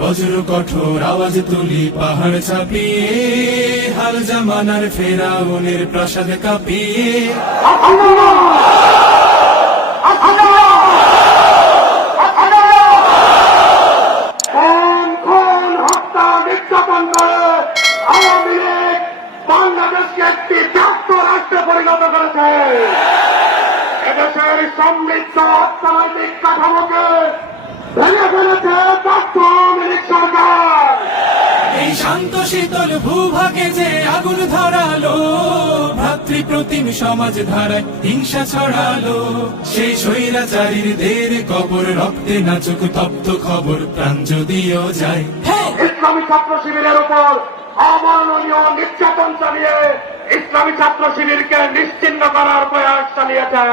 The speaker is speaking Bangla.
বজ্র কঠোর আওয়াজ তুলি পাহাড় ছাপিয়ে হাল জামানার ফেরাউনের প্রাসাদ কাঁপিয়ে। পরিণত সমৃদ্ধ অর্থনৈতিক কাঠামোকে শান্ত শীতল ভূভাগে যে আগুন ধরালো ভাতৃ প্রতিম সমাজ ধারায় হিংসা ছড়ালো। সেই স্বৈরাচারীর দের কবর রক্তে নাচুক তপ্ত খবর প্রাণ যদিও যায়। ইসলামী ছাত্র শিবিরের উপর অমাননীয় নির্যাতন চালিয়ে ইসলামী ছাত্র শিবিরকে নিশ্চিন্ন করার প্রয়াস চালিয়েছে।